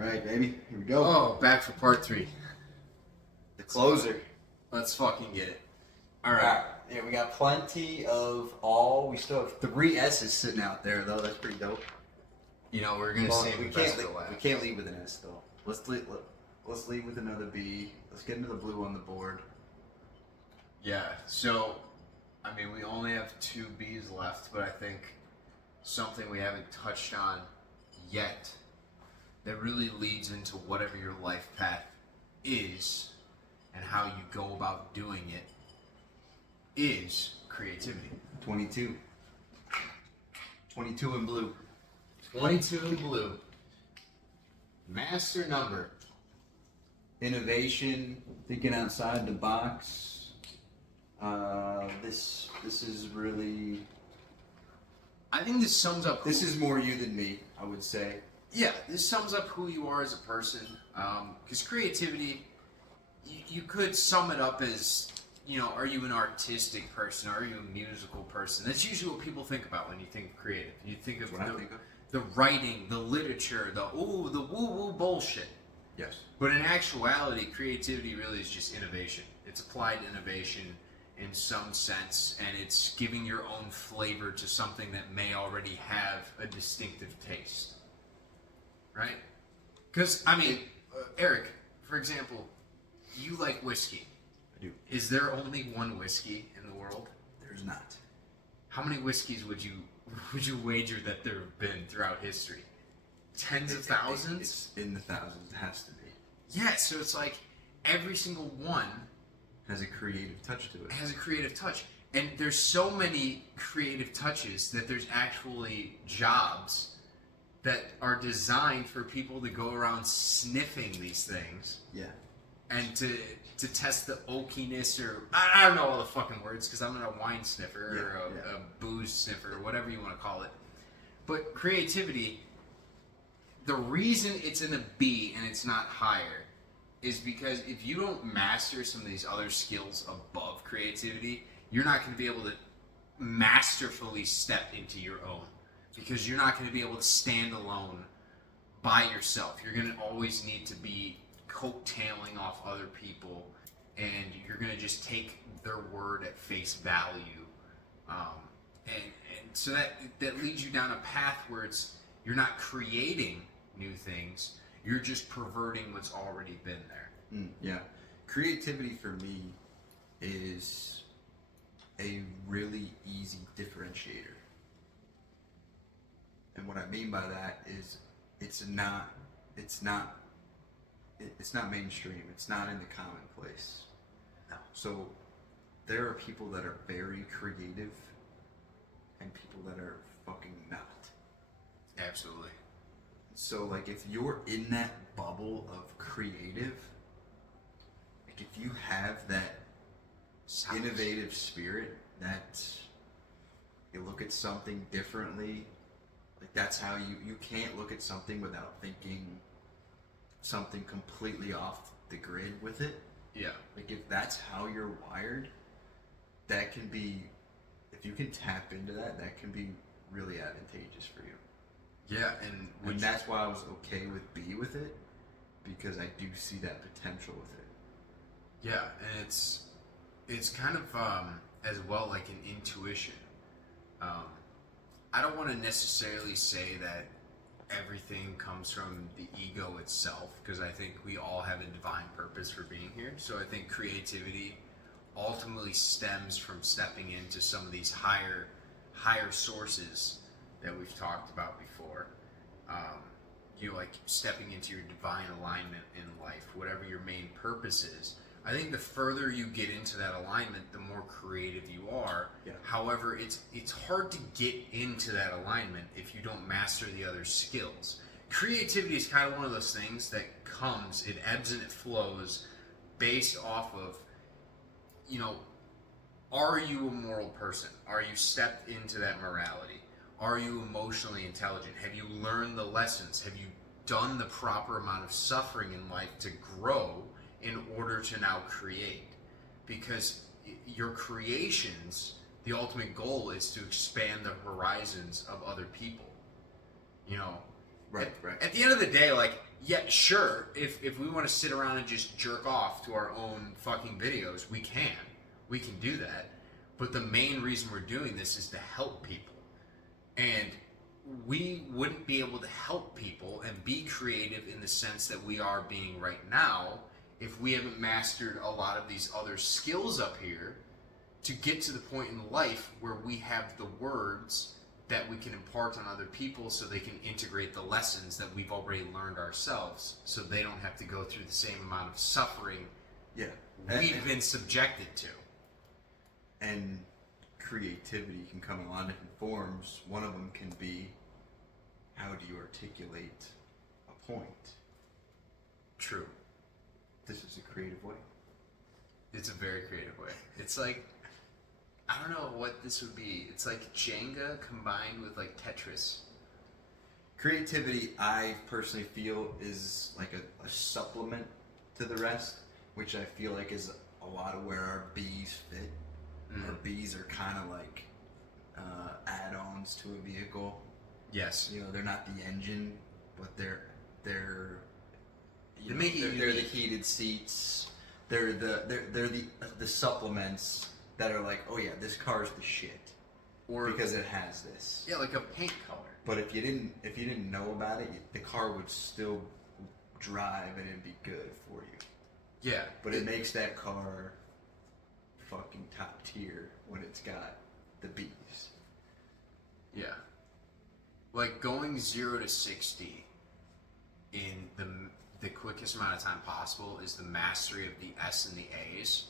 Alright, baby. Here we go. Oh, back for part 3. The closer. Let's fucking get it. Alright. Yeah, we got plenty of all. We still have 3 S's sitting out there, though. That's pretty dope. You know, we're going to save the best for last. We can't leave with an S, though. Let's leave with another B. Let's get into the blue on the board. Yeah, so, I mean, we only have 2 B's left, but I think something we haven't touched on yet that really leads into whatever your life path is and how you go about doing it is creativity. 22. 22 in blue. 22 in blue. Master number. Innovation, thinking outside the box. This is really... I think this sums up... This is more you than me, I would say. Yeah, this sums up who you are as a person. Because creativity, you could sum it up as, you know, are you an artistic person? Are you a musical person? That's usually what people think about when you think of creative. You think of the writing, the literature, the woo-woo bullshit. Yes. But in actuality, creativity really is just innovation. It's applied innovation in some sense, and it's giving your own flavor to something that may already have a distinctive taste. Right? Because, I mean, Eric, for example, you like whiskey. I do. Is there only one whiskey in the world? There's not. How many whiskeys would you wager that there have been throughout history? Tens of thousands? It's in the thousands. It has to be. Yeah, so it's like every single one has a creative touch to it. Has a creative touch. And there's so many creative touches that there's actually jobs that are designed for people to go around sniffing these things. Yeah. And to test the oakiness, or I don't know all the fucking words because I'm not a wine sniffer or a booze sniffer or whatever you want to call it. But creativity, the reason it's in a B and it's not higher is because if you don't master some of these other skills above creativity, you're not going to be able to masterfully step into your own. Because you're not going to be able to stand alone by yourself. You're going to always need to be coattailing off other people, and you're going to just take their word at face value. And so that leads you down a path where you're not creating new things. You're just perverting what's already been there. Yeah. Creativity for me is a really easy differentiator. And what I mean by that is it's not mainstream. It's not in the commonplace. No. So there are people that are very creative and people that are fucking not. Absolutely. So like if you're in that bubble of creative, like if you have that innovative spirit that you look at something differently, like that's how you can't look at something without thinking something completely off the grid with it. Yeah. Like if that's how you're wired, that can be, if you can tap into that, that can be really advantageous for you. Yeah, and that's why I was okay with B with it, because I do see that potential with it. Yeah, and it's kind of as well like an intuition. I don't want to necessarily say that everything comes from the ego itself, because I think we all have a divine purpose for being here. So I think creativity ultimately stems from stepping into some of these higher sources that we've talked about before. You know, like stepping into your divine alignment in life, whatever your main purpose is. I think the further you get into that alignment, the more creative you are. Yeah. However, it's hard to get into that alignment if you don't master the other skills. Creativity is kind of one of those things that comes, it ebbs and it flows based off of, you know, are you a moral person? Are you stepped into that morality? Are you emotionally intelligent? Have you learned the lessons? Have you done the proper amount of suffering in life to grow in order to now create? Because your creations, the ultimate goal is to expand the horizons of other people. You know, right. At the end of the day, like, Yeah, sure. If we want to sit around and just jerk off to our own fucking videos, we can. We can do that. But the main reason we're doing this is to help people. And we wouldn't be able to help people and be creative in the sense that we are being right now if we haven't mastered a lot of these other skills up here to get to the point in life where we have the words that we can impart on other people so they can integrate the lessons that we've already learned ourselves so they don't have to go through the same amount of suffering we've been subjected to. And creativity can come in a lot of different forms. One of them can be, how do you articulate a point? True. This is a creative way. It's a very creative way. It's like, I don't know what this would be. It's like Jenga combined with like Tetris. Creativity, I personally feel, is like a supplement to the rest, which I feel like is a lot of where our B's fit. Our B's are kind of like add-ons to a vehicle. Yes. You know, they're not the engine, but they're they're the heated seats. They're the supplements that are like, oh yeah, this car's the shit, or because it has this. Yeah, like a paint color. But if you didn't know about it, the car would still drive and it'd be good for you. Yeah. But it makes that car fucking top tier when it's got the B's. Yeah. Like going 0 to 60 in the quickest amount of time possible is the mastery of the S and the A's,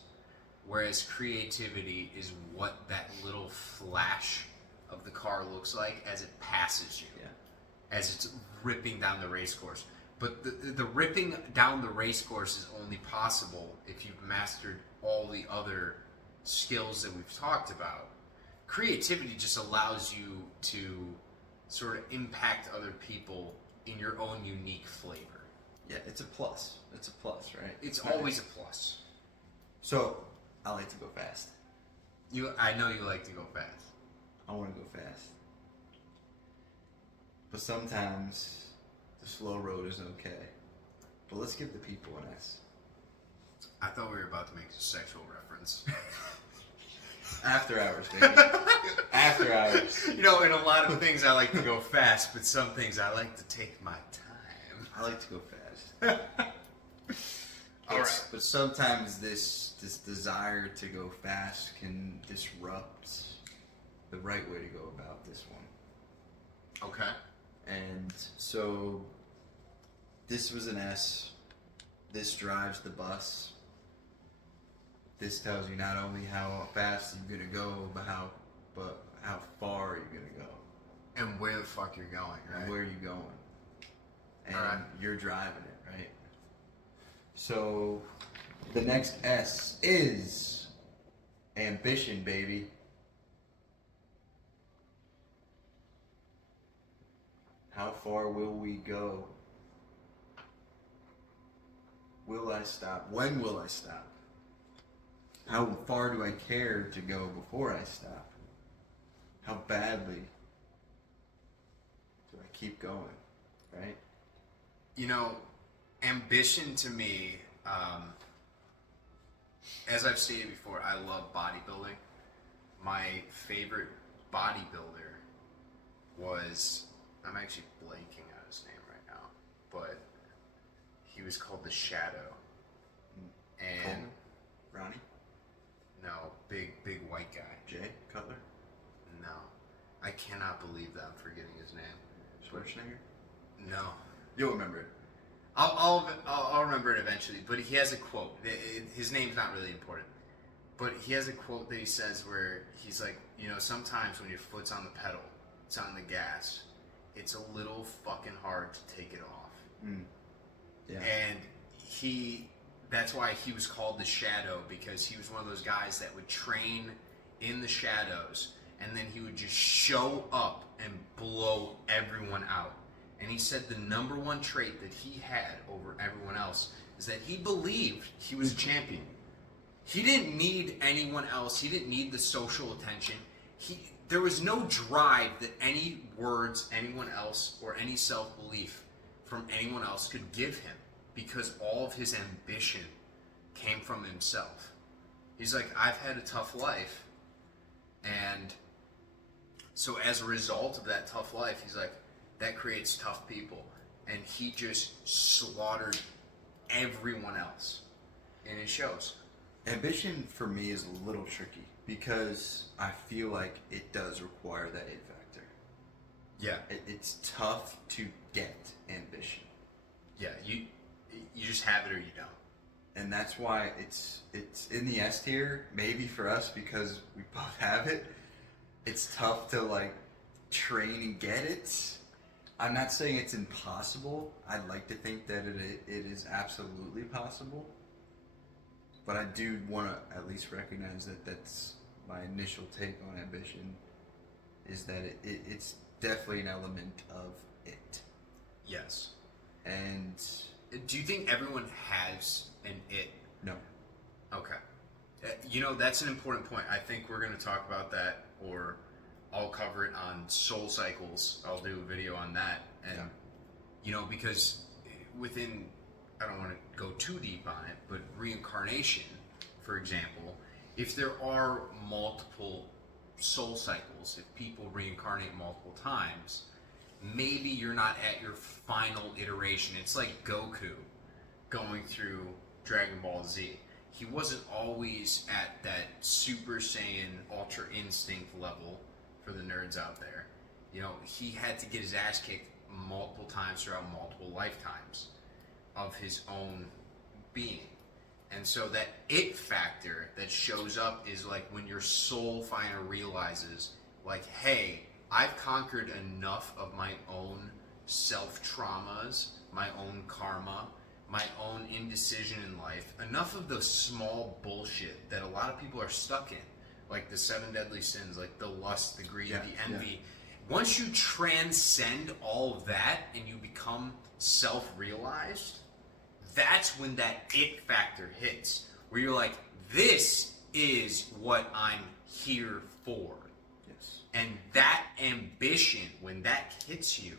whereas creativity is what that little flash of the car looks like as it passes you, as it's ripping down the race course. But the ripping down the race course is only possible if you've mastered all the other skills that we've talked about. Creativity just allows you to sort of impact other people in your own unique flavor. Yeah, it's a plus. It's a plus, right? It's always a plus. So, I like to go fast. I know you like to go fast. I want to go fast. But sometimes the slow road is okay. But let's give the people an S. I thought we were about to make a sexual reference. After hours, baby. After hours. You know, in a lot of things I like to go fast, but some things I like to take my time. I like to go fast. All right. But sometimes this desire to go fast can disrupt the right way to go about this one. Okay. And so this was an S. This drives the bus. This tells you not only how fast you're gonna go, but how far you're gonna go. And where the fuck you're going, right? And where you going. And All right. You're driving it, right? So the next S is ambition, baby. How far will we go? Will I stop? When will I stop? How far do I care to go before I stop? How badly do I keep going, right? You know, ambition to me, as I've stated before, I love bodybuilding. My favorite bodybuilder was, I'm actually blanking on his name right now, but he was called The Shadow. And Ronnie? No, big white guy. Jay Cutler? No. I cannot believe that I'm forgetting his name. Schwarzenegger? No. You'll remember it. I'll remember it eventually, but he has a quote. His name's not really important. But he has a quote that he says where he's like, you know, sometimes when your foot's on the pedal, it's on the gas, it's a little fucking hard to take it off. Mm. Yeah. And that's why he was called the Shadow, because he was one of those guys that would train in the shadows, and then he would just show up and blow everyone out. And he said the number one trait that he had over everyone else is that he believed he was a champion. He didn't need anyone else. He didn't need the social attention. There was no drive that any words, anyone else, or any self-belief from anyone else could give him, because all of his ambition came from himself. He's like, I've had a tough life, and so as a result of that tough life, he's like, that creates tough people. And he just slaughtered everyone else in his shows. Ambition for me is a little tricky because I feel like it does require that it factor. Yeah. It's tough to get ambition. Yeah, you just have it or you don't. And that's why it's in the S tier, maybe for us because we both have it. It's tough to like train and get it. I'm not saying it's impossible. I'd like to think that it is absolutely possible. But I do want to at least recognize that that's my initial take on ambition, is that it's definitely an element of it. Yes. And do you think everyone has an it? No. Okay. That's an important point. I think we're going to talk about that, or I'll cover it on soul cycles. I'll do a video on that. And, because within, I don't want to go too deep on it, but reincarnation, for example, if there are multiple soul cycles, if people reincarnate multiple times, maybe you're not at your final iteration. It's like Goku going through Dragon Ball Z. He wasn't always at that Super Saiyan Ultra Instinct level, for the nerds out there. He had to get his ass kicked multiple times throughout multiple lifetimes of his own being. And so that it factor that shows up is like when your soul finally realizes, like, hey, I've conquered enough of my own self-traumas, my own karma, my own indecision in life, enough of the small bullshit that a lot of people are stuck in, like the 7 deadly sins, like the lust, the greed, the envy. Once you transcend all of that and you become self-realized, that's when that it factor hits, where you're like, this is what I'm here for. yes. And that ambition, when that hits you,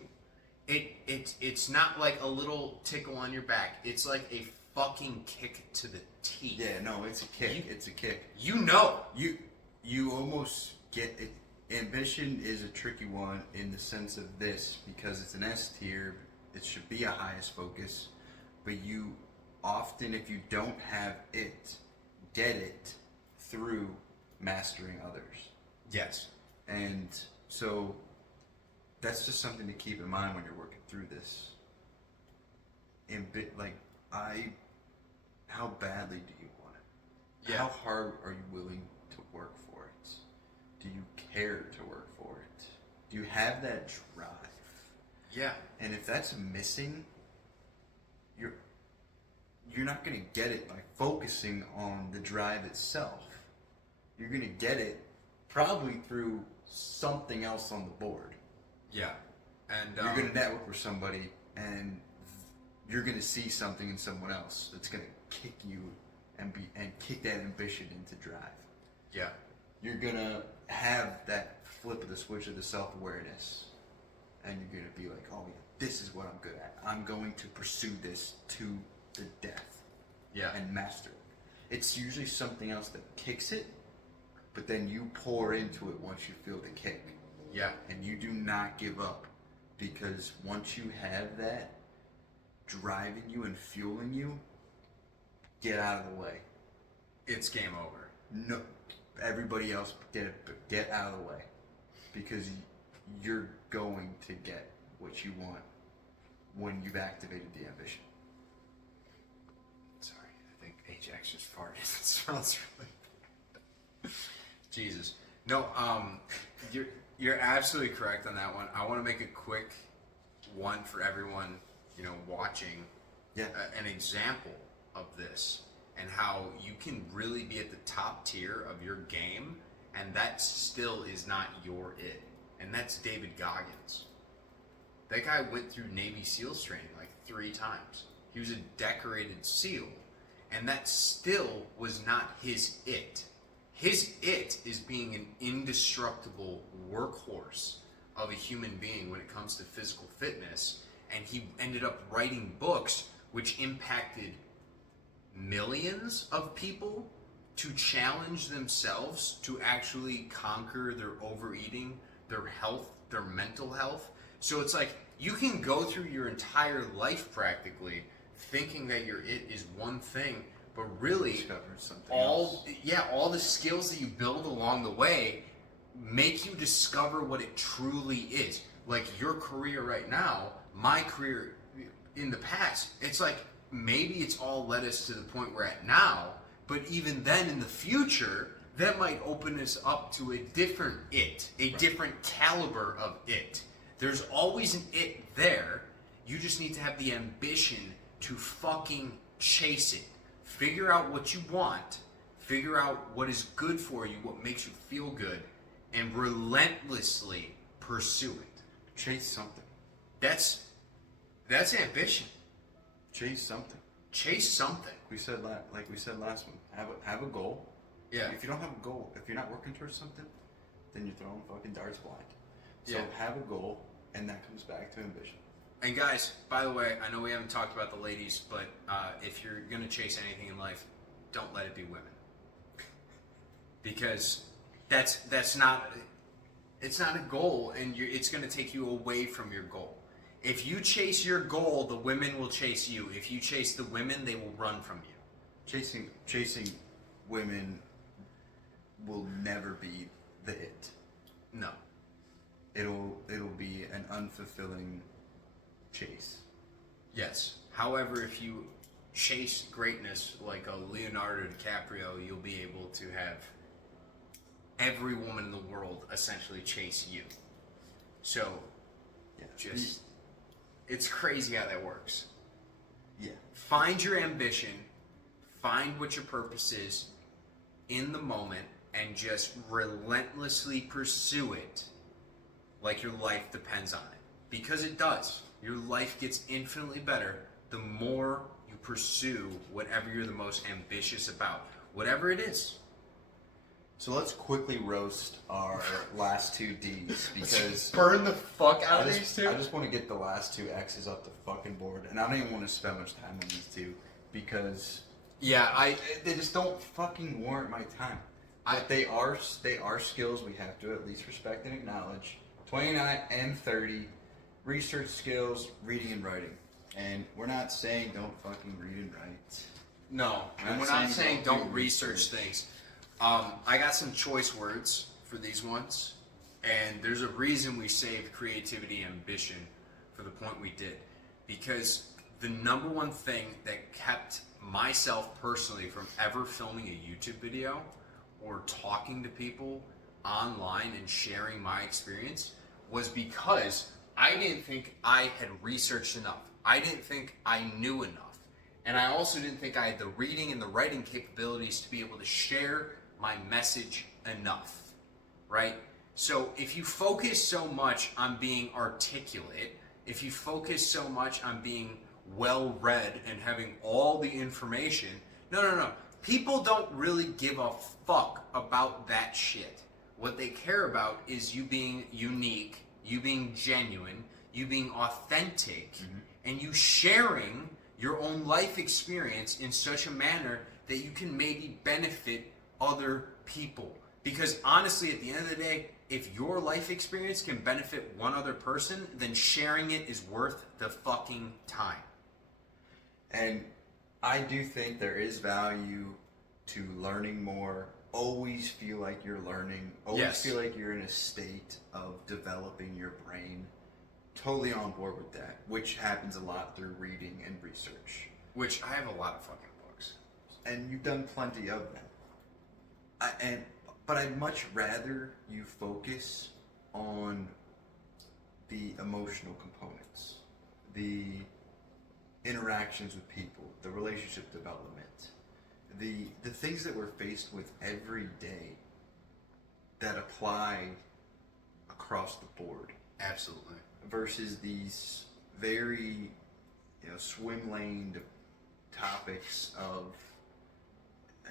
it's not like a little tickle on your back. It's like a fucking kick to the teeth. Yeah, no, it's a kick. It's a kick. You almost get it. Ambition is a tricky one in the sense of this, because it's an S tier. It should be a highest focus, but you often, if you don't have it, get it through mastering others. Yes. And so that's just something to keep in mind when you're working through this. How badly do you want it? Yeah. How hard are you willing to work for it? Do you care to work for it? Do you have that drive? Yeah. And if that's missing, you're not going to get it by focusing on the drive itself. You're going to get it probably through something else on the board. Yeah. And you're going to network with somebody, and you're going to see something in someone else that's going to kick you and kick that ambition into drive. Yeah. You're going to have that flip of the switch of the self-awareness, and you're going to be like, oh yeah, this is what I'm good at. I'm going to pursue this to the death. Yeah. And master it. It's usually something else that kicks it, but then you pour into it once you feel the kick. Yeah. And you do not give up, because once you have that driving you and fueling you, get out of the way. It's game over. No, everybody else get out of the way, because you're going to get what you want when you've activated the ambition. Sorry, I think Ajax just farted. It smells really. Jesus. No, you're absolutely correct on that one. I want to make a quick one for everyone, watching. Yeah. An example of this, and how you can really be at the top tier of your game, and that still is not your it. And that's David Goggins. That guy went through Navy SEALs training like 3 times. He was a decorated SEAL, and that still was not his it. His it is being an indestructible workhorse of a human being when it comes to physical fitness, and he ended up writing books which impacted millions of people to challenge themselves to actually conquer their overeating, their health, their mental health. So it's like you can go through your entire life practically thinking that your it is one thing, but really all the skills that you build along the way make you discover what it truly is. Like your career right now, my career in the past, it's like maybe it's all led us to the point we're at now, but even then in the future, that might open us up to a different different caliber of it. There's always an it there. You just need to have the ambition to fucking chase it. Figure out what you want. Figure out what is good for you, what makes you feel good, and relentlessly pursue it. Chase something. That's ambition. Chase something. Chase something. We said last one. Have a goal. Yeah. If you don't have a goal, if you're not working towards something, then you're throwing fucking darts blind. So have a goal, and that comes back to ambition. And guys, by the way, I know we haven't talked about the ladies, but if you're gonna chase anything in life, don't let it be women, because that's not a goal, and it's gonna take you away from your goal. If you chase your goal, the women will chase you. If you chase the women, they will run from you. Chasing women will never be the it. No. It'll be an unfulfilling chase. Yes. However, if you chase greatness like a Leonardo DiCaprio, you'll be able to have every woman in the world essentially chase you. So, it's crazy how that works. Yeah. Find your ambition, find what your purpose is in the moment, and just relentlessly pursue it like your life depends on it. Because it does. Your life gets infinitely better the more you pursue whatever you're the most ambitious about, whatever it is. So let's quickly roast our last two D's, because burn the fuck out of these two. I just want to get the last two X's off the fucking board, and I don't even want to spend much time on these two because they just don't fucking warrant my time. But they are skills we have to at least respect and acknowledge. 29 and 30, research skills, reading and writing. And we're not saying don't fucking read and write. No, and we're not saying don't research things. I got some choice words for these ones, and there's a reason we saved creativity and ambition for the point we did. Because the number one thing that kept myself personally from ever filming a YouTube video or talking to people online and sharing my experience was because I didn't think I had researched enough. I didn't think I knew enough. And I also didn't think I had the reading and the writing capabilities to be able to share my message enough, right? So if you focus so much on being articulate, if you focus so much on being well-read and having all the information, no. People don't really give a fuck about that shit. What they care about is you being unique, you being genuine, you being authentic, and you sharing your own life experience in such a manner that you can maybe benefit other people. Because honestly, at the end of the day, if your life experience can benefit one other person, then sharing it is worth the fucking time. And I do think there is value to learning more. Always feel like you're learning. Always feel like you're in a state of developing your brain. Totally on board with that, which happens a lot through reading and research. Which I have a lot of fucking books. And you've done plenty of them. But I'd much rather you focus on the emotional components, the interactions with people, the relationship development, the things that we're faced with every day that apply across the board. Absolutely. Versus these very, swim laned topics of,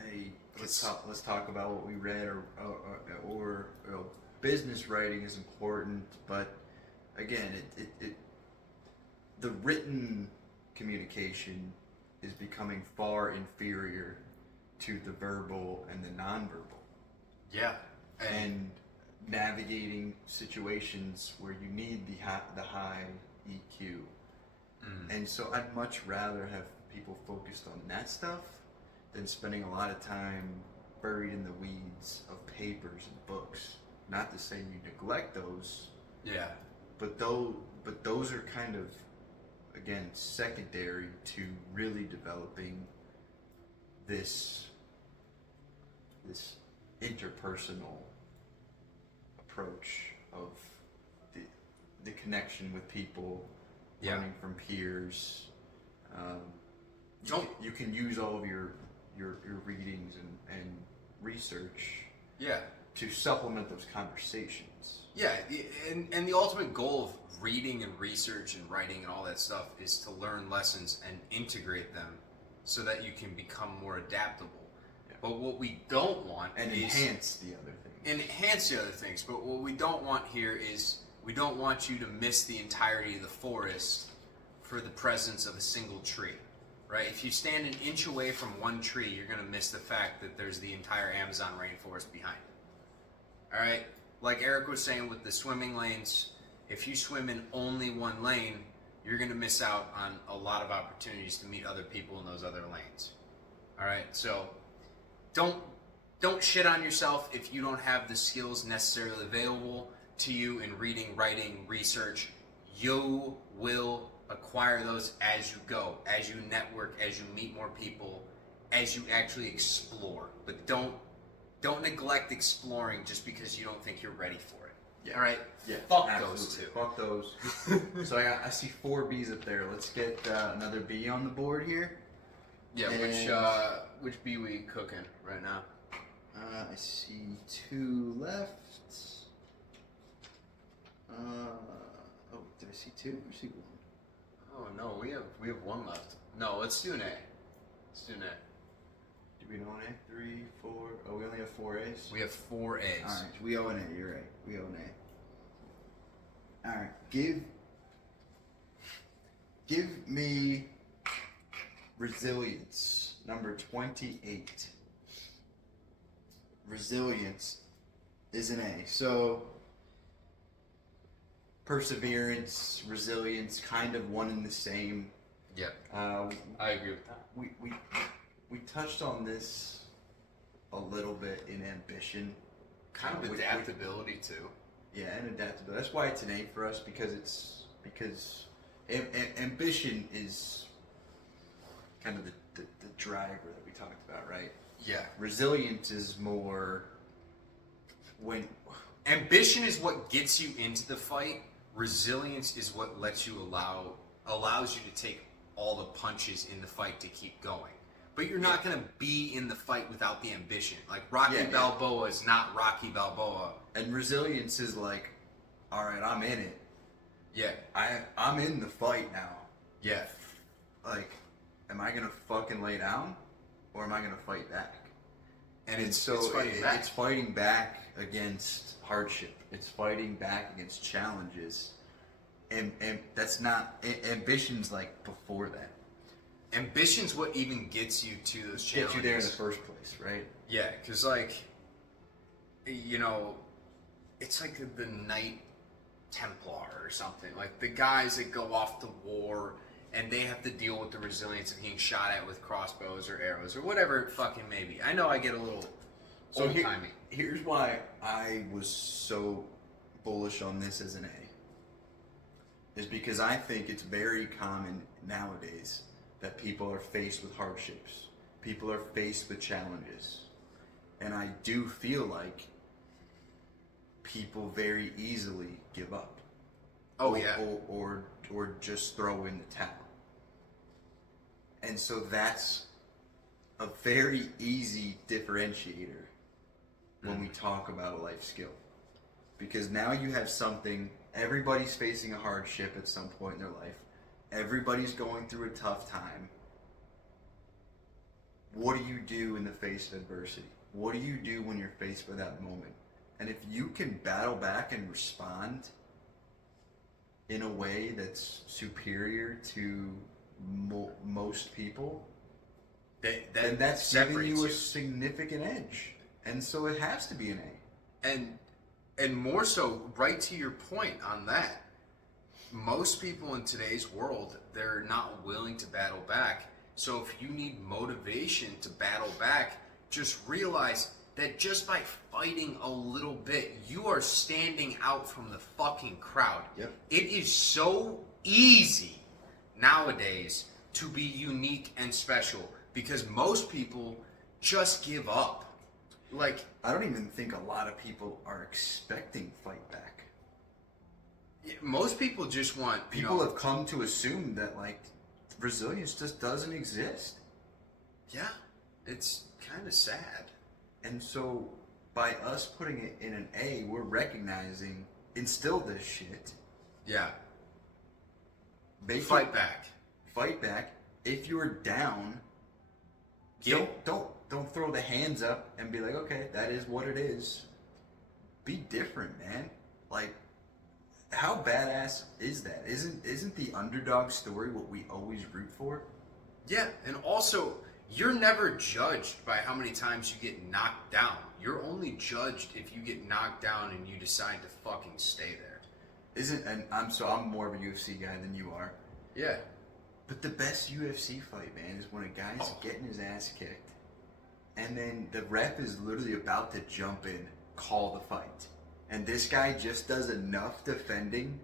hey, let's talk about what we read, or business writing is important, but again, the written communication is becoming far inferior to the verbal and the nonverbal. Yeah. And navigating situations where you need the high EQ. And so I'd much rather have people focused on that stuff than spending a lot of time buried in the weeds of papers and books. Not to say you neglect those. Yeah. But those are kind of, again, secondary to really developing this interpersonal approach of the connection with people, learning from peers. You can use all of your readings and research to supplement those conversations. Yeah, and the ultimate goal of reading and research and writing and all that stuff is to learn lessons and integrate them so that you can become more adaptable. Yeah. But what we don't want is enhance the other things. Enhance the other things. But what we don't want here is we don't want you to miss the entirety of the forest for the presence of a single tree. Right? If you stand an inch away from one tree, you're going to miss the fact that there's the entire Amazon rainforest behind it. All right? Like Eric was saying with the swimming lanes, if you swim in only one lane, you're going to miss out on a lot of opportunities to meet other people in those other lanes. All right? So don't shit on yourself if you don't have the skills necessarily available to you in reading, writing, research. You will acquire those as you go, as you network, as you meet more people, as you actually explore. But don't neglect exploring just because you don't think you're ready for it. Yeah. All right? Yeah. Fuck absolutely. those two. Fuck those. So I see 4 B's up there. Let's get another B on the board here. Yeah. Which B we cooking right now? I see 2 left. Did I see 2? I see 1. Oh no, we have 1 left. No, let's do an A. Let's do an A. Do we know an A? 3, 4. Oh, we only have 4 A's. We have 4 A's. All right, we owe an A. You're right. We owe an A. All right, give me resilience, number 28. Resilience is an A. So perseverance, resilience, kind of one and the same. Yep. I agree with that. We touched on this a little bit in ambition. Kind of adaptability too. Yeah, and adaptability. That's why it's an A for us, because ambition is kind of the driver that we talked about, right? Yeah. Resilience is more when ambition is what gets you into the fight. Resilience is what allows you to take all the punches in the fight to keep going. But you're not going to be in the fight without the ambition. Like Rocky Balboa is not Rocky Balboa. And resilience is like, all right, I'm in it. Yeah. I'm in the fight now. Yeah. Like, am I going to fucking lay down or am I going to fight back? And it's fighting back against hardship. It's fighting back against challenges. And that's not, ambition's like before that. Ambition's what even gets you to those challenges. Gets you there in the first place, right? Yeah, because like, you know, it's like the Knight Templar or something. Like the guys that go off to war and they have to deal with the resilience of being shot at with crossbows or arrows or whatever it fucking may be. I know I get a little old-timey. Here's why I was so bullish on this as an A. Is because I think it's very common nowadays that people are faced with hardships. People are faced with challenges. And I do feel like people very easily give up. Oh, yeah. Or just throw in the towel. And so that's a very easy differentiator when we talk about a life skill. Because now you have something, everybody's facing a hardship at some point in their life. Everybody's going through a tough time. What do you do in the face of adversity? What do you do when you're faced with that moment? And if you can battle back and respond in a way that's superior to most people, then that's giving you a significant edge. And so it has to be an A. And more so, right to your point on that, most people in today's world, they're not willing to battle back. So if you need motivation to battle back, just realize that just by fighting a little bit, you are standing out from the fucking crowd. Yep. It is so easy nowadays to be unique and special because most people just give up. Like, I don't even think a lot of people are expecting fight back. Most people just want... People have come to assume that, like, resilience just doesn't exist. Yeah, it's kind of sad. And so, by us putting it in an A, we're recognizing, instill this shit. Yeah. Fight back. Fight back. If you're down, don't throw the hands up and be like, okay, that is what it is. Be different, man. Like, how badass is that? Isn't the underdog story what we always root for? Yeah, and also, you're never judged by how many times you get knocked down. You're only judged if you get knocked down and you decide to fucking stay there. I'm more of a UFC guy than you are. Yeah. But the best UFC fight, man, is when a guy's getting his ass kicked, and then the ref is literally about to jump in, call the fight. And this guy just does enough defending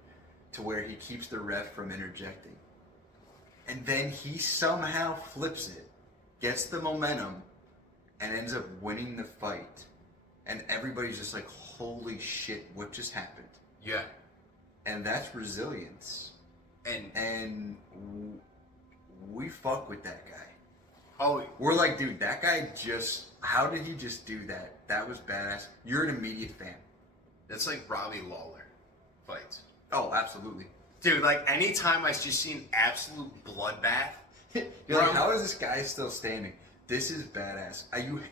to where he keeps the ref from interjecting. And then he somehow flips it, gets the momentum, and ends up winning the fight. And everybody's just like, holy shit, what just happened? Yeah. And that's resilience. And we fuck with that guy. Oh, we're like, dude, that guy how did he just do that? That was badass. You're an immediate fan. That's like Robbie Lawler fights. Oh, absolutely. Dude, like anytime I just see an absolute bloodbath. You're like, how is this guy still standing? This is badass.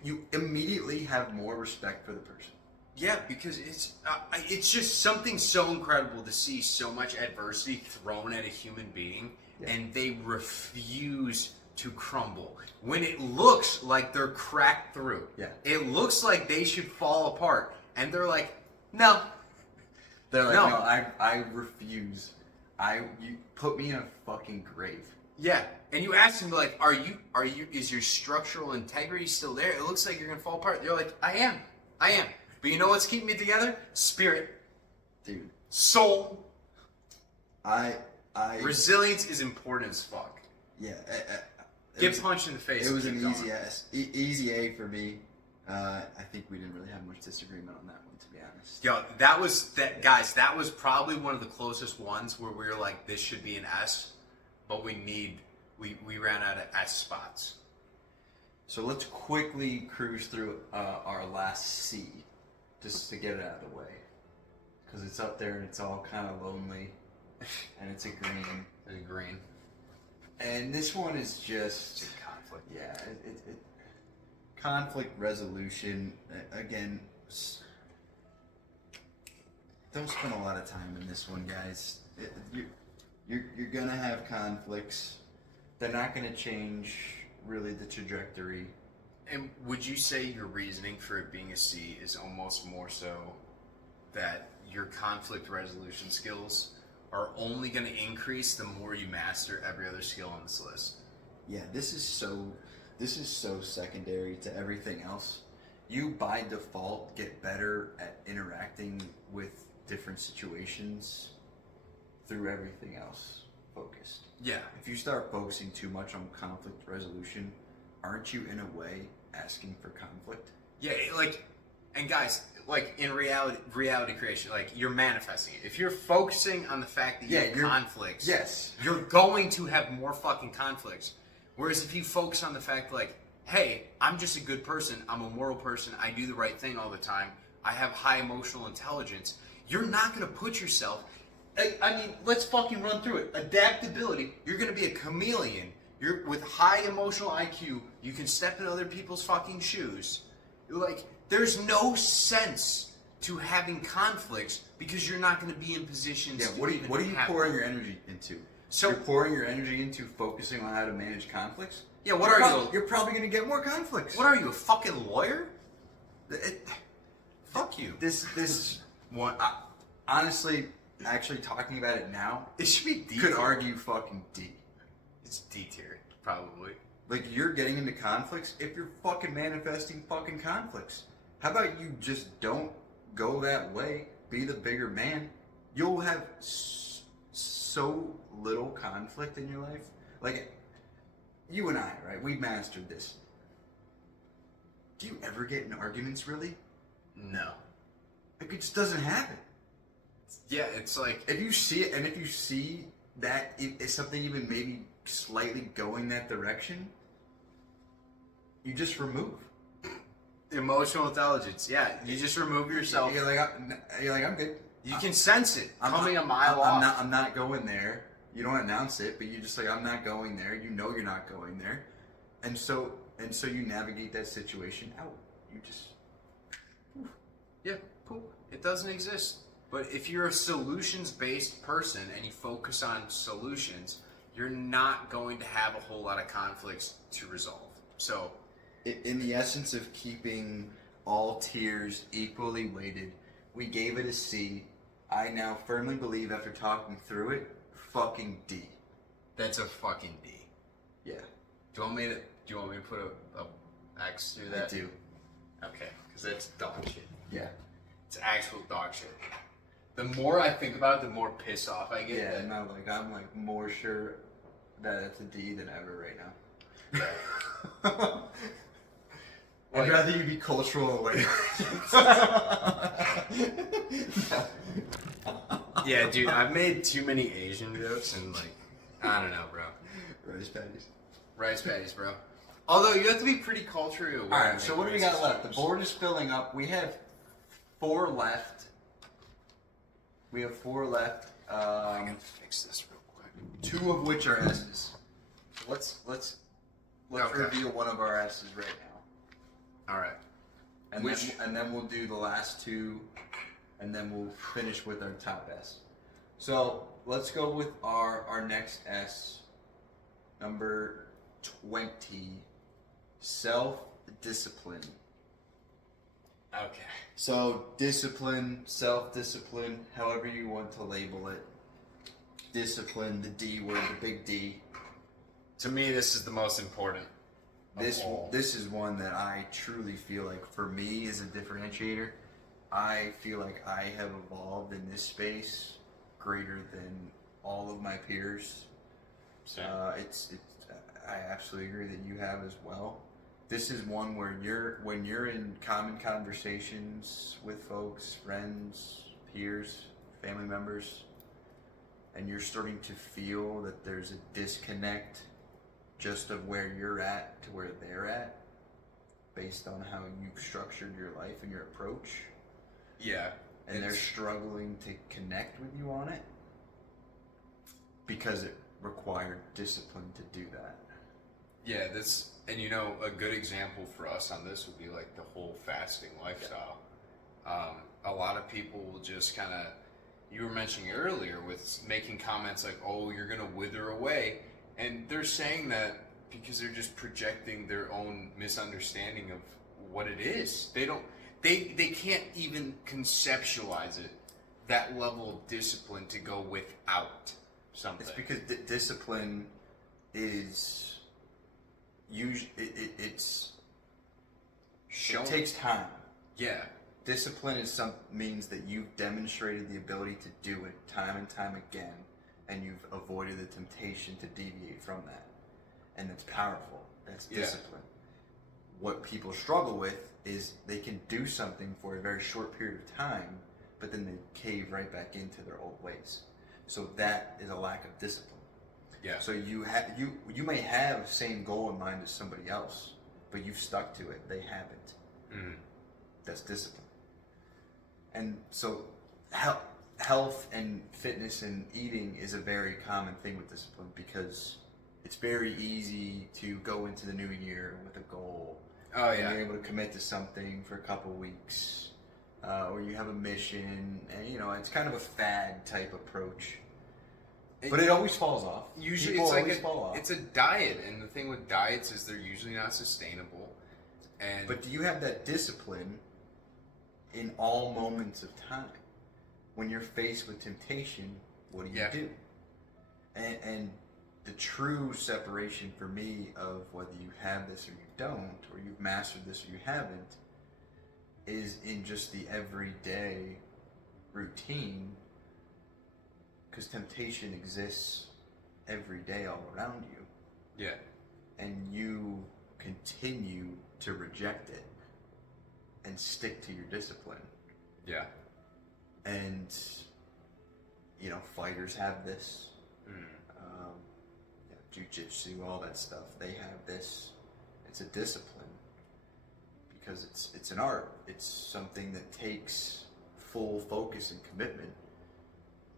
You immediately have more respect for the person. Yeah, because it's just something so incredible to see so much adversity thrown at a human being, and they refuse to crumble. When it looks like they're cracked through, it looks like they should fall apart, and they're like, no. They're like, no, I refuse. You put me in a fucking grave. Yeah, and you ask them like, is your structural integrity still there? It looks like you're gonna fall apart. They're like, I am. But you know what's keeping me together? Spirit. Dude. Soul. Resilience is important as fuck. Yeah. Get punched in the face. It was an easy A for me. I think we didn't really have much disagreement on that one, to be honest. Yo, that was probably one of the closest ones where we were like, this should be an S, but we ran out of S spots. So let's quickly cruise through our last C, just to get it out of the way. Because it's up there and it's all kind of lonely, and it's a green. It's a green. And this one is just... It's a conflict. Yeah, conflict resolution. Again, don't spend a lot of time in this one, guys. You're gonna have conflicts. They're not gonna change really the trajectory. And would you say your reasoning for it being a C is almost more so that your conflict resolution skills are only going to increase the more you master every other skill on this list? Yeah, this is so secondary to everything else. You by default get better at interacting with different situations through everything else focused. Yeah. If you start focusing too much on conflict resolution, aren't you in a way asking for conflict? Yeah, and guys, like in reality creation, like you're manifesting it. If you're focusing on the fact that you have conflicts, you're going to have more fucking conflicts. Whereas if you focus on the fact like, hey, I'm just a good person, I'm a moral person, I do the right thing all the time, I have high emotional intelligence, you're not going to put yourself... I mean, let's fucking run through it. Adaptability. You're going to be a chameleon. You're with high emotional IQ. You can step in other people's fucking shoes. There's no sense to having conflicts because you're not going to be in positions. Yeah. To What are you pouring your energy into? So you're pouring your energy into focusing on how to manage conflicts. Yeah. You're probably going to get more conflicts. What are you, a fucking lawyer? Fuck you. This one. Honestly, actually talking about it now, It should be D. could argue fucking D. It's D tier, probably. Like, you're getting into conflicts if you're fucking manifesting fucking conflicts. How about you just don't go that way, be the bigger man? You'll have so little conflict in your life. Like, you and I, right? We mastered this. Do you ever get in arguments, really? No. Like, it just doesn't happen. Yeah, it's like... If you see it, and if you see that it's something even maybe slightly going that direction, you just remove. Emotional intelligence. Yeah, you just remove yourself. You're like, I'm good. You can sense it coming a mile off. I'm not going there. You don't announce it, but you just like, I'm not going there. You know you're not going there, and so you navigate that situation out. You just, yeah, poop. It doesn't exist. But if you're a solutions-based person and you focus on solutions, you're not going to have a whole lot of conflicts to resolve. So, in the essence of keeping all tiers equally weighted, we gave it a C. I now firmly believe, after talking through it, fucking D. that's a fucking D. Yeah. Do you want me to put a X through that? I do. Okay, because that's dog shit. Yeah. It's actual dog shit. The more I think about it, the more pissed off I get. Yeah, and I'm more sure that it's a D than ever right now. I'd rather you be cultural away. Yeah, dude, I've made too many Asian jokes and I don't know, bro. Rice patties, bro. Although you have to be pretty culturally aware. Alright, so what do we got left? The board is filling up. We have 4 left. I gotta fix this real quick. 2 of which are S's. So let's Okay. reveal one of our S's right now. All right. And then we'll do the last 2, and then we'll finish with our top S. So let's go with our next S, number 20, self-discipline. Okay. So discipline, self-discipline, however you want to label it. Discipline, the D word, the big D. To me, this is the most important. This is one that I truly feel like, for me, is a differentiator. I feel like I have evolved in this space greater than all of my peers. I absolutely agree that you have as well. This is one where when you're in common conversations with folks, friends, peers, family members, and you're starting to feel that there's a disconnect just of where you're at to where they're at, based on how you've structured your life and your approach. Yeah. And they're struggling to connect with you on it because it required discipline to do that. Yeah, and a good example for us on this would be like the whole fasting lifestyle. A lot of people will just kind of, you were mentioning earlier with making comments like, oh, you're going to wither away. And they're saying that because they're just projecting their own misunderstanding of what it is. They can't even conceptualize it, that level of discipline to go without something. It's because discipline is usually it takes time. Yeah. Discipline means that you've demonstrated the ability to do it time and time again, and you've avoided the temptation to deviate from that. And that's powerful. That's discipline. What people struggle with is they can do something for a very short period of time, but then they cave right back into their old ways. So that is a lack of discipline. Yeah. So you may have the same goal in mind as somebody else, but you've stuck to it. They haven't. Mm. That's discipline. And so health and fitness and eating is a very common thing with discipline, because it's very easy to go into the new year with a goal. Oh, and yeah. you're able to commit to something for a couple weeks. or you have a mission, and you know it's kind of a fad type approach. But it always falls off. Usually, People it's like always fall off. it's a diet, and the thing with diets is they're usually not sustainable. But do you have that discipline in all moments of time? When you're faced with temptation, what do you do? And the true separation for me of whether you have this or you don't, or you've mastered this or you haven't, is in just the everyday routine, because temptation exists every day all around you. Yeah. And you continue to reject it and stick to your discipline. Yeah. And, you know, fighters have this. Jiu-jitsu, all that stuff. They have this. It's a discipline because it's an art. It's something that takes full focus and commitment,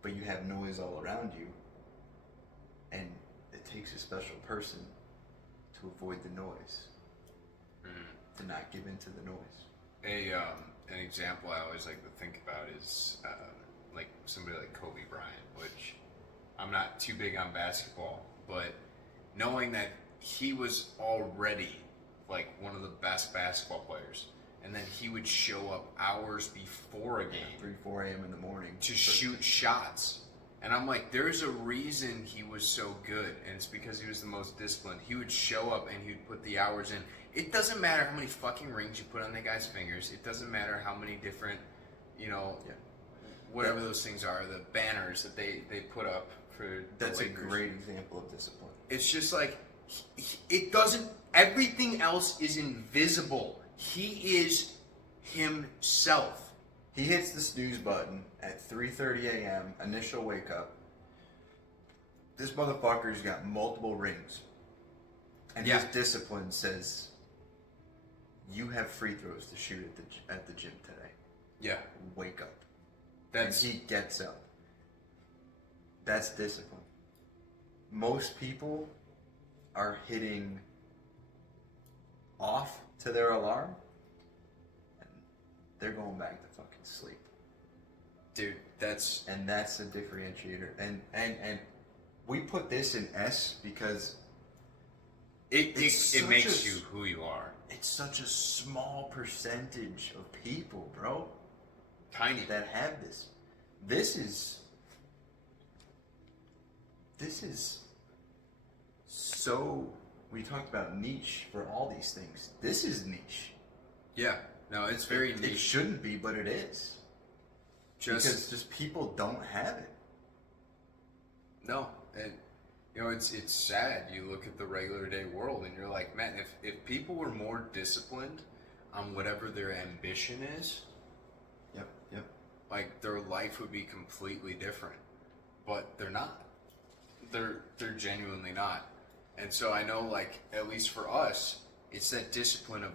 but you have noise all around you, and it takes a special person to avoid the noise, to not give in to the noise. An example I always like to think about is like somebody like Kobe Bryant, which I'm not too big on basketball, but knowing that he was already like one of the best basketball players, and then he would show up hours before a game, 3-4 a.m. in the morning, to shoot shots. And I'm like, there's a reason he was so good, and it's because he was the most disciplined. He would show up and he'd put the hours in. It doesn't matter how many fucking rings you put on that guy's fingers. It doesn't matter how many different, whatever those things are, the banners that they put up for That's the a Lakers. great example of discipline. It's just like, it doesn't, everything else is invisible. He is himself. He hits the snooze button at 3:30 a.m., initial wake up. This motherfucker's got multiple rings. And his discipline says, you have free throws to shoot at the gym today. Yeah. Wake up. And And he gets up. That's discipline. Most people are hitting off to their alarm, and they're going back to fucking sleep. dude, that's the differentiator. And we put this in S because it makes you who you are. It's such a small percentage of people, bro, Tiny. that have this. This is so, we talked about niche for all these things. This is niche. Yeah. No, it's very It niche. shouldn't be, but it is. Because just people don't have it. No, and it's sad. You look at the regular day world, and you're like, man, if people were more disciplined on whatever their ambition is, Yep. like their life would be completely different. But they're not. They're genuinely not. And so I know, like, at least for us, it's that discipline of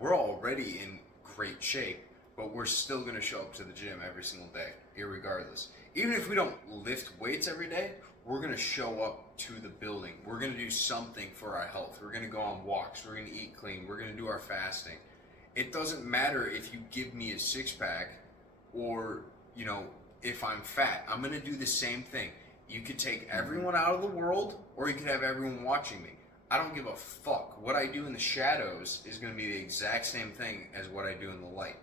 we're already in great shape, but we're still going to show up to the gym every single day, irregardless. Even if we don't lift weights every day, we're going to show up to the building. We're going to do something for our health. We're going to go on walks. We're going to eat clean. We're going to do our fasting. It doesn't matter if you give me a six-pack or, if I'm fat. I'm going to do the same thing. You could take everyone out of the world, or you could have everyone watching me. I don't give a fuck. What I do in the shadows is going to be the exact same thing as what I do in the light.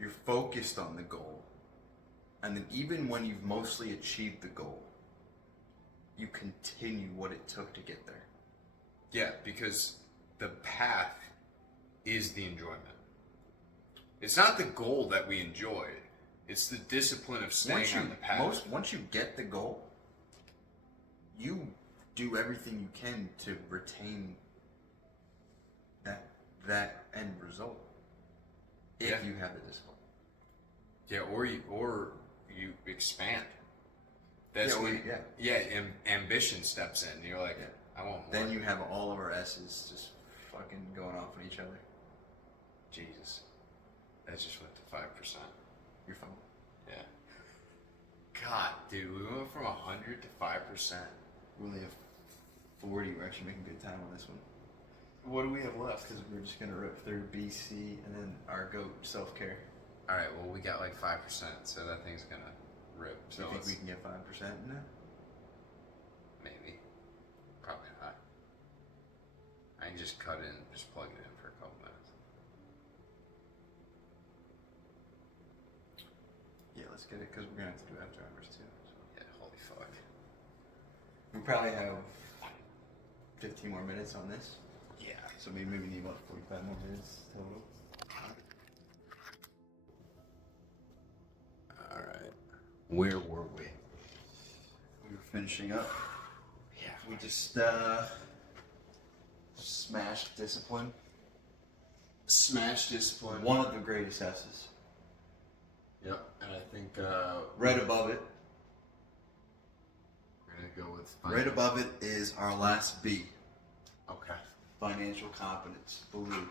You're focused on the goal. And then even when you've mostly achieved the goal, you continue what it took to get there. Yeah, because the path is the enjoyment. It's not the goal that we enjoy. It's the discipline of staying on the path. Once you get the goal, you do everything you can to retain that end result. If you have the discipline. Yeah, or you expand. Ambition steps in. You're like, I want more. Then you have all of our S's just fucking going off on each other. Jesus, that just went to 5%. Your phone. Yeah. God, dude, we went from 100 to 5%. We only have 40. We're actually making good time on this one. What do we have left? Because we're just gonna rip through BC and then our goat self-care. All right. Well, we got like 5%, so that thing's gonna rip. So you think we can get 5% in that? Maybe. Probably not. I can just cut it and just plug it in for a couple minutes. Yeah, let's get it because we're gonna have to do after hours too. So. Yeah. Holy fuck. We probably have 15 more minutes on this. Yeah. So maybe we need about 45 more minutes total. All right. Where were we? We were finishing up. Yeah. We just smashed discipline. Smash discipline. One of the greatest S's. Yep. And I think Right above it. we're gonna go with Right above it is our last B. Okay. Financial competence. Blue.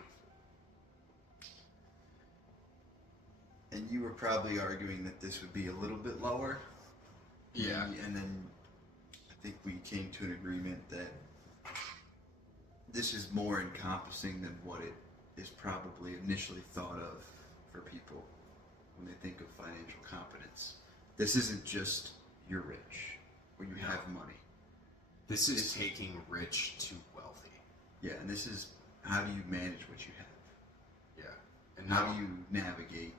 And you were probably arguing that this would be a little bit lower. Yeah. And then I think we came to an agreement that this is more encompassing than what it is probably initially thought of for people when they think of financial competence. This isn't just you're rich or you have money. This is taking rich to wealthy. Yeah, and this is how do you manage what you have? Yeah. And How do you navigate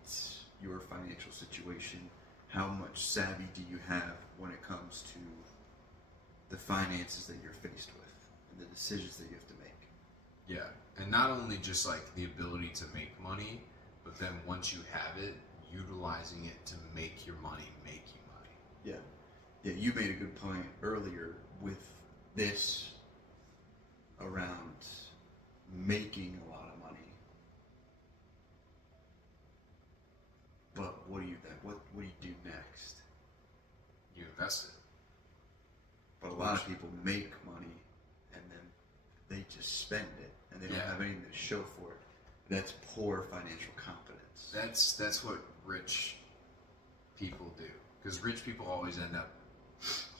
your financial situation? How much savvy do you have when it comes to the finances that you're faced with and the decisions that you have to make? Yeah. And not only just like the ability to make money, but then once you have it, utilizing it to make your money make you money. Yeah. Yeah, you made a good point earlier with this around making a lot of money. But what do you do next? You invest it. But a lot of people make money and then they just spend it and they don't have anything to show for it. That's poor financial competence. That's what rich people do. Because rich people always end up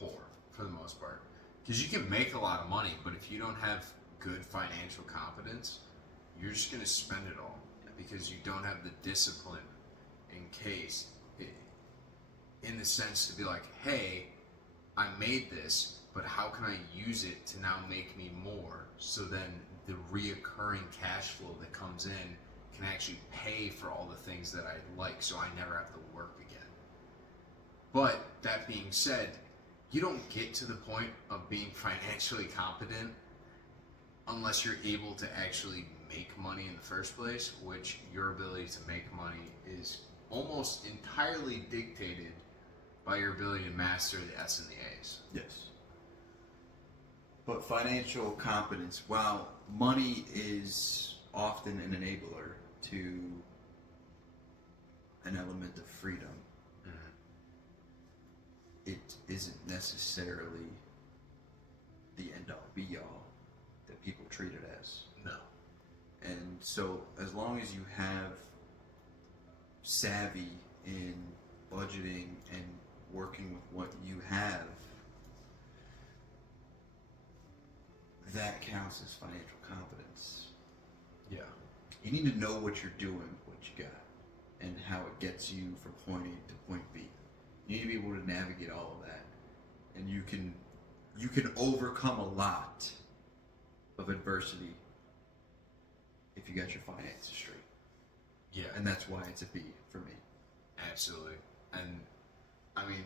poor for the most part. Because you can make a lot of money, but if you don't have good financial competence, you're just going to spend it all because you don't have the discipline in the sense to be like, hey, I made this, but how can I use it to now make me more so then the reoccurring cash flow that comes in can actually pay for all the things that I like so I never have to work again. But that being said, you don't get to the point of being financially competent unless you're able to actually make money in the first place, which your ability to make money is almost entirely dictated by your ability to master the S and the A's. Yes. But financial competence, while money is often an enabler to an element of freedom, it isn't necessarily the end-all be-all that people treat it as. No. And so as long as you have savvy in budgeting and working with what you have, that counts as financial competence. Yeah. You need to know what you're doing, what you got, and how it gets you from point A to point B. You need to be able to navigate all of that, and you can overcome a lot of adversity if you got your finances straight. Yeah. And that's why it's a B for me. Absolutely. And I mean,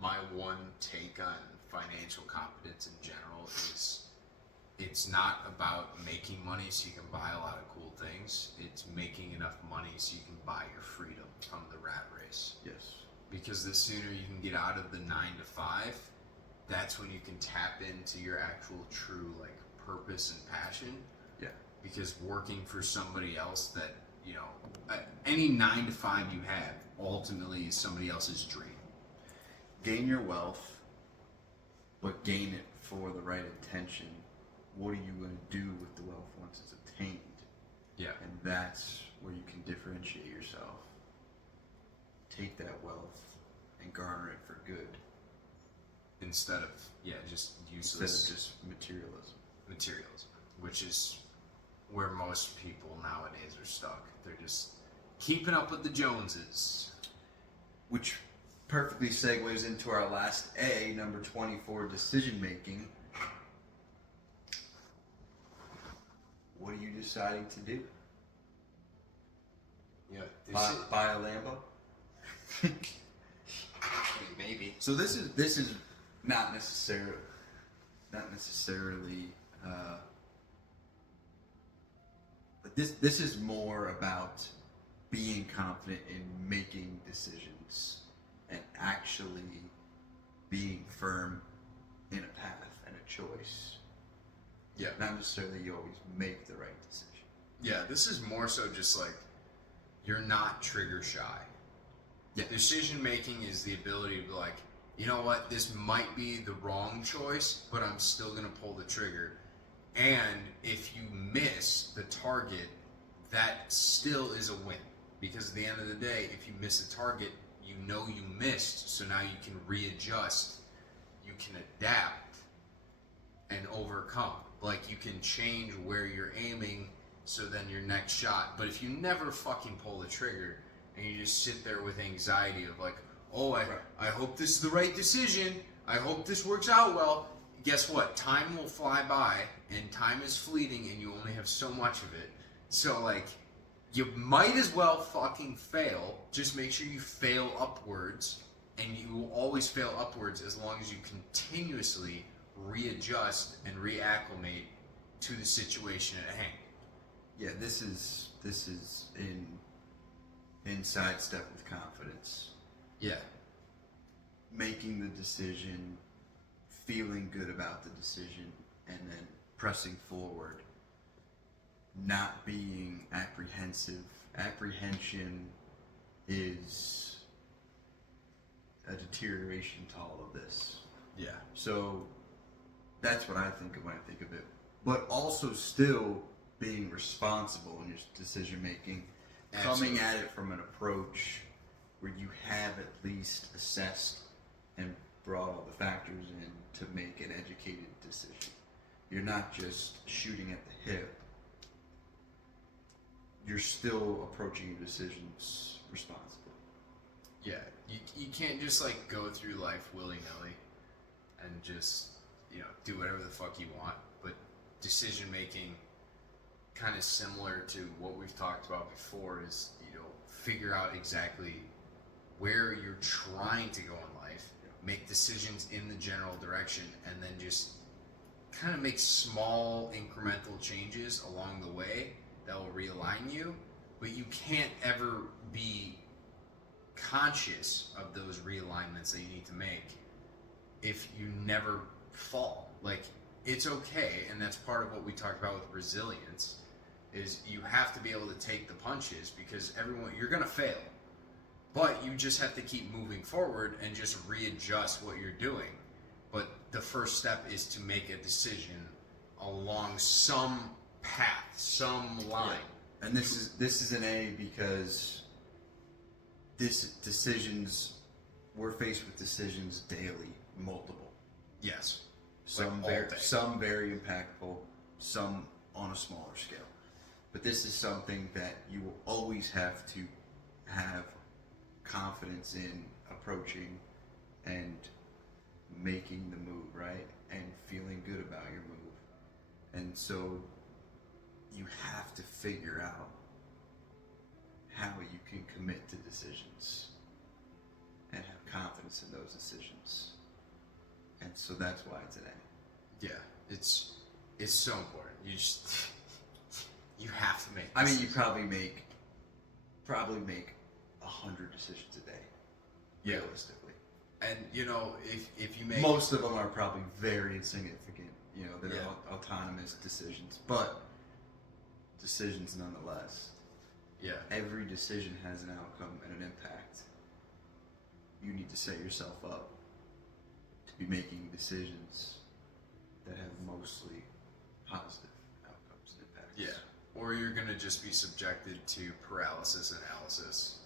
my one take on financial competence in general is it's not about making money so you can buy a lot of cool things. It's making enough money so you can buy your freedom from the rat race. Yes. Because the sooner you can get out of the 9 to 5, that's when you can tap into your actual true like purpose and passion. Yeah. Because working for somebody else that, you know, any 9 to 5 you have ultimately is somebody else's dream. Gain your wealth, but gain it for the right intention. What are you going to do with the wealth once it's obtained? Yeah. And that's where you can differentiate yourself. Take that wealth and garner it for good. Instead of, just useless. Instead of just materialism. Materialism, which is where most people nowadays are stuck. They're just Keeping up with the Joneses. Which perfectly segues into our last A, number 24, decision making. What are you deciding to do? Yeah. Buy a Lambo? Maybe. So this is not necessarily but this is more about being confident in making decisions and actually being firm in a path and a choice. Yeah. Not necessarily you always make the right decision. Yeah, this is more so just like you're not trigger shy. Yeah. Decision making is the ability to be like, you know what, this might be the wrong choice, but I'm still going to pull the trigger. And if you miss the target, that still is a win. Because at the end of the day, if you miss a target, you know you missed, so now you can readjust, you can adapt, and overcome. Like, you can change where you're aiming, so then your next shot. But if you never fucking pull the trigger, and you just sit there with anxiety of like, oh, I hope this is the right decision, I hope this works out well, guess what? Time will fly by, and time is fleeting, and you only have so much of it. So, like, you might as well fucking fail. Just make sure you fail upwards, and you will always fail upwards as long as you continuously readjust and reacclimate to the situation at hand. Yeah, this is inside step with confidence. Yeah. Making the decision, feeling good about the decision, and then pressing forward. Not being apprehensive. Apprehension is a deterioration to all of this. Yeah. So that's what I think of when I think of it. But also still being responsible in your decision making. Coming at it from an approach where you have at least assessed and brought all the factors in to make an educated decision. You're not just shooting at the hip. You're still approaching your decisions responsibly. Yeah, you can't just like go through life willy-nilly and just, do whatever the fuck you want. But decision making, kind of similar to what we've talked about before, is figure out exactly where you're trying to go in life, make decisions in the general direction, and then just kind of make small incremental changes along the way that will realign you. But you can't ever be conscious of those realignments that you need to make if you never fall. Like, it's okay, and that's part of what we talked about with resilience, is you have to be able to take the punches, because you're gonna fail, but you just have to keep moving forward and just readjust what you're doing. But the first step is to make a decision along some path, some line. Yeah. And this is an A because we're faced with decisions daily, multiple. Yes. Some very impactful, some on a smaller scale. But this is something that you will always have to have confidence in approaching and making the move, right? And feeling good about your move. And so you have to figure out how you can commit to decisions and have confidence in those decisions. And so that's why it's an A. Yeah, it's so important. You have to make decisions. I mean, you probably make 100 decisions a day, realistically. And if you make, most of them are probably very insignificant, that are autonomous decisions, but decisions nonetheless. Yeah. Every decision has an outcome and an impact. You need to set yourself up to be making decisions that have mostly positive outcomes and impacts. Yeah. Or you're gonna just be subjected to paralysis analysis.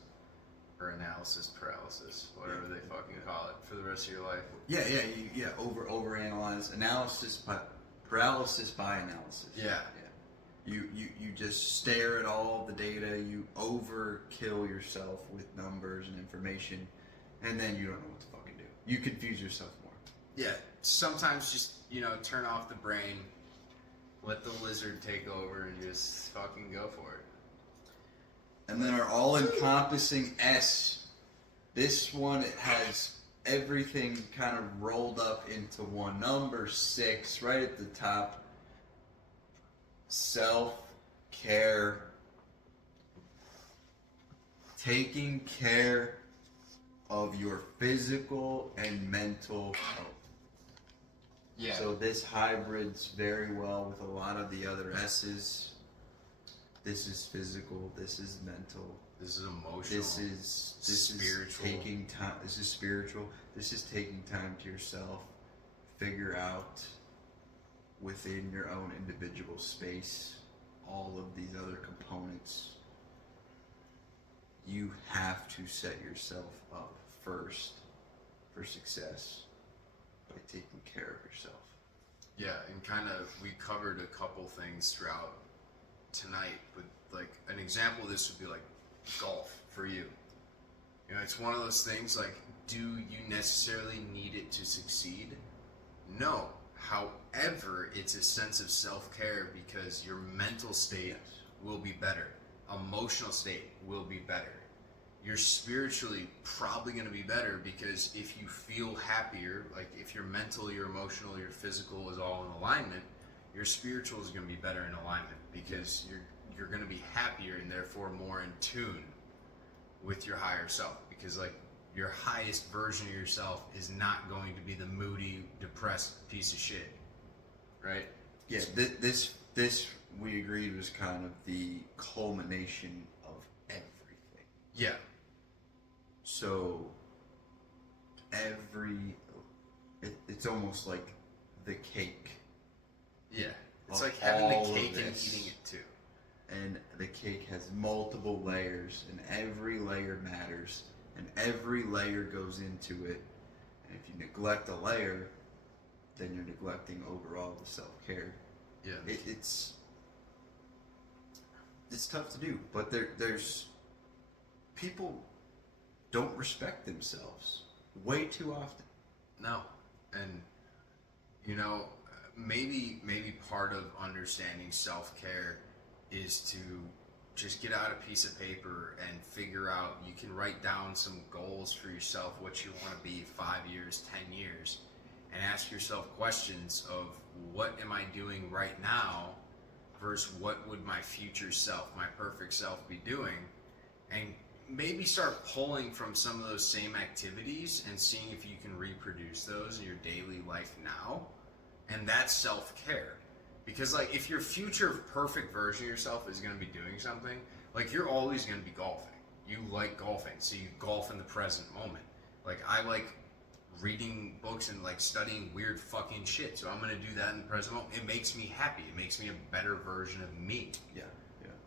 Or analysis paralysis, whatever they fucking call it, for the rest of your life. Overanalyze, paralysis by analysis. Yeah. You just stare at all the data, you overkill yourself with numbers and information, and then you don't know what to fucking do. You confuse yourself more. Yeah, sometimes just, turn off the brain, let the lizard take over, and just fucking go for it. And then our all-encompassing S. This one, it has everything kind of rolled up into one. Number 6, right at the top. Self-care. Taking care of your physical and mental health. Yeah. So this hybrids very well with a lot of the other S's. This is physical. This is mental. This is emotional. This is spiritual. Taking time. This is spiritual. This is taking time to yourself. Figure out within your own individual space all of these other components. You have to set yourself up first for success by taking care of yourself. Yeah, and kind of we covered a couple things throughout tonight, but like an example of this would be like golf for you. It's one of those things like, do you necessarily need it to succeed? No. However, it's a sense of self-care because your mental state will be better. Emotional state will be better. You're spiritually probably going to be better because if you feel happier, like if your mental, your emotional, your physical is all in alignment, your spiritual is going to be better in alignment because you're going to be happier and therefore more in tune with your higher self, because like your highest version of yourself is not going to be the moody, depressed piece of shit, right? Yeah, this we agreed was kind of the culmination of everything. Yeah. So it's almost like the cake. Yeah. It's like having the cake and eating it too. And the cake has multiple layers, and every layer matters, and every layer goes into it. And if you neglect a layer, then you're neglecting overall the self-care. Yeah. It's tough to do, but there's people don't respect themselves way too often. No. And maybe part of understanding self-care is to just get out a piece of paper and figure out, you can write down some goals for yourself, what you want to be 5 years, 10 years, and ask yourself questions of what am I doing right now versus what would my future self, my perfect self be doing, and maybe start pulling from some of those same activities and seeing if you can reproduce those in your daily life now. And that's self-care. Because like if your future perfect version of yourself is going to be doing something, like you're always going to be golfing. You like golfing, so you golf in the present moment. Like I like reading books and like studying weird fucking shit, so I'm going to do that in the present moment. It makes me happy. It makes me a better version of me. Yeah.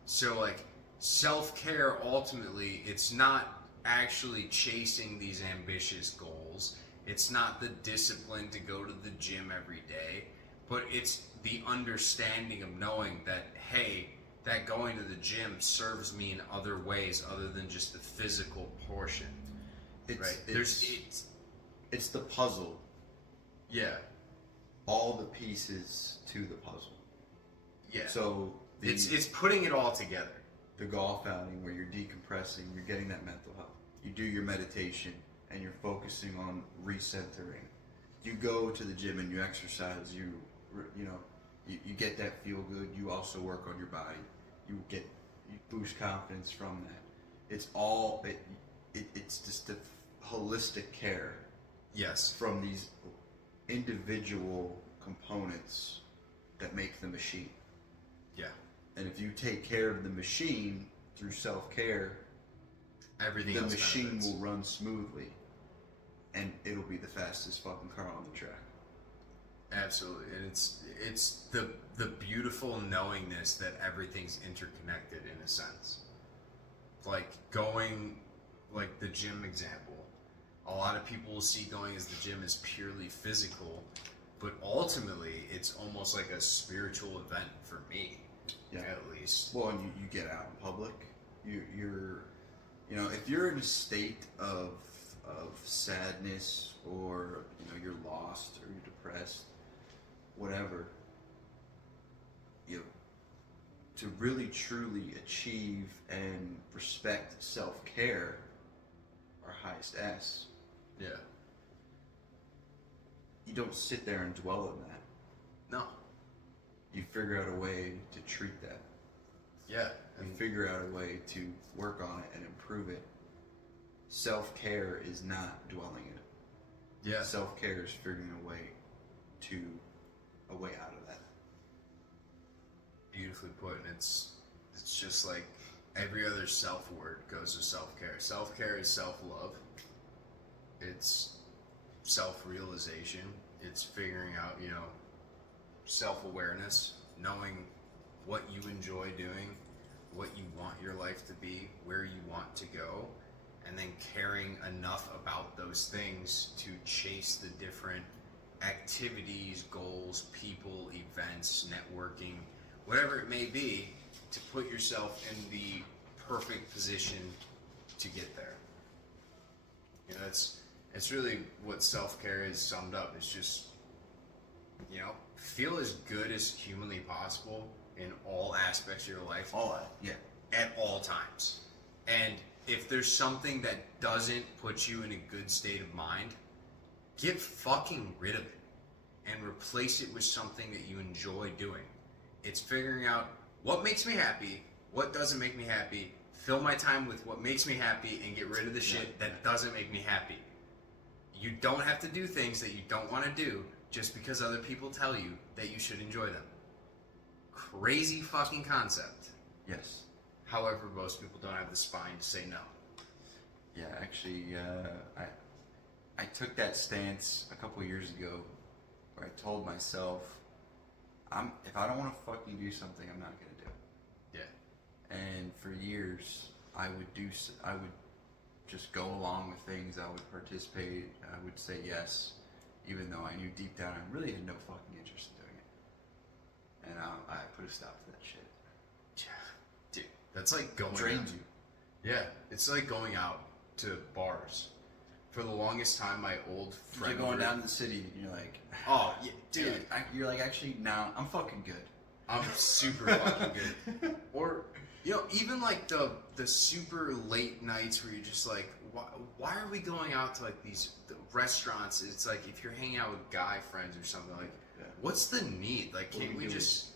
So like self-care, ultimately, it's not actually chasing these ambitious goals. It's not the discipline to go to the gym every day, but it's the understanding of knowing that, hey, that going to the gym serves me in other ways other than just the physical portion. It's the puzzle. Yeah. All the pieces to the puzzle. Yeah. So it's putting it all together. The golf outing where you're decompressing, you're getting that mental health. You do your meditation and you're focusing on recentering. You go to the gym and you exercise. You get that feel good. You also work on your body. You boost confidence from that. It's all it's just the holistic care. Yes. From these individual components that make the machine. Yeah. And if you take care of the machine through self-care, everything the else machine benefits. will run smoothly, and it'll be the fastest fucking car on the track. Absolutely, and it's the beautiful knowingness that everything's interconnected in a sense. Like going, like the gym example, a lot of people will see going as the gym as purely physical, but ultimately it's almost like a spiritual event for me. Yeah. At least. Well, and you get out in public. You're, if you're in a state of sadness, or you're lost or you're depressed, whatever, to really truly achieve and respect self-care, our highest S. Yeah. You don't sit there and dwell in that. No. You figure out a way to treat that. Yeah. And figure out a way to work on it and improve it. Self-care is not dwelling in it. Yeah. Self-care is figuring a way out of that. Beautifully put. And it's just like every other self-word goes with self-care. Self-care is self-love. It's self-realization. It's figuring out, self-awareness, knowing what you enjoy doing, what you want your life to be, where you want to go, and then caring enough about those things to chase the different activities, goals, people, events, networking, whatever it may be, to put yourself in the perfect position to get there. It's really what self-care is summed up. It's just, feel as good as humanly possible in all aspects of your life. At all times. And if there's something that doesn't put you in a good state of mind, get fucking rid of it and replace it with something that you enjoy doing. It's figuring out what makes me happy, what doesn't make me happy, fill my time with what makes me happy, and get rid of the shit that doesn't make me happy. You don't have to do things that you don't want to do just because other people tell you that you should enjoy them. Crazy fucking concept. Yes. However, most people don't have the spine to say no. Yeah, actually, I took that stance a couple years ago, where I told myself, if I don't want to fucking do something, I'm not gonna do it. Yeah. And for years, I would just go along with things. I would participate. I would say yes, even though I knew deep down I really had no fucking interest in doing it. And I put a stop to that shit. Dude, that's like going drains out. you. Yeah, it's like going out to bars. For the longest time, my old friend. You're going down to the city, and you're like, oh, yeah, dude. You're like, actually, now I'm fucking good. I'm super fucking good. Or, even like the super late nights where you're just like, why are we going out to like these restaurants? It's like if you're hanging out with guy friends or something, like, what's the need? Like, can't we just?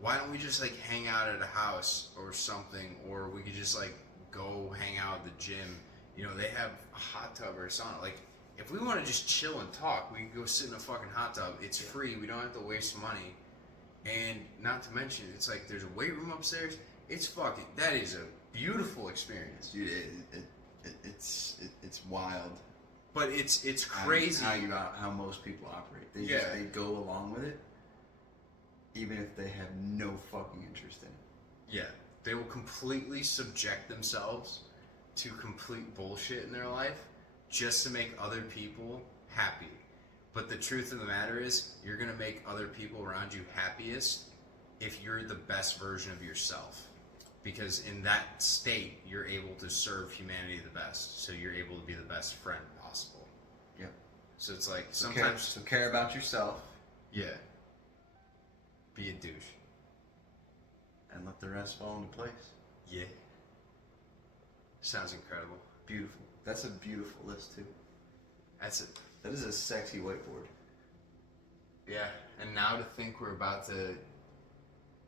Why don't we just like hang out at a house or something, or we could just like go hang out at the gym? They have a hot tub or a sauna. Like, if we want to just chill and talk, we can go sit in a fucking hot tub. It's free. We don't have to waste money. And not to mention, it's like there's a weight room upstairs. That is a beautiful experience. Dude, it's wild. But it's crazy how most people operate. They go along with it, even if they have no fucking interest in it. Yeah, they will completely subject themselves to complete bullshit in their life just to make other people happy. But the truth of the matter is, you're gonna make other people around you happiest if you're the best version of yourself. Because in that state, you're able to serve humanity the best. So you're able to be the best friend possible. Yeah. So it's like sometimes... care about yourself. Yeah. Be a douche. And let the rest fall into place. Yeah. Sounds incredible. Beautiful. That's a beautiful list, too. That is a sexy whiteboard. Yeah. And now to think we're about to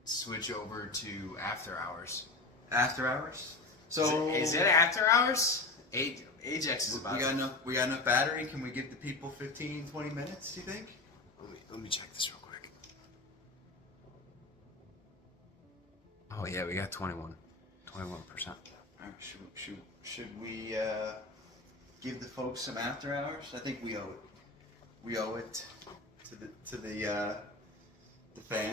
switch over to after hours. After hours? So is it after hours? Ajax is about we got enough battery. Can we give the people 15, 20 minutes, do you think? Let me check this real quick. Oh yeah, we got 21%. All right, should we give the folks some after hours? I think we owe it. We owe it to the fans.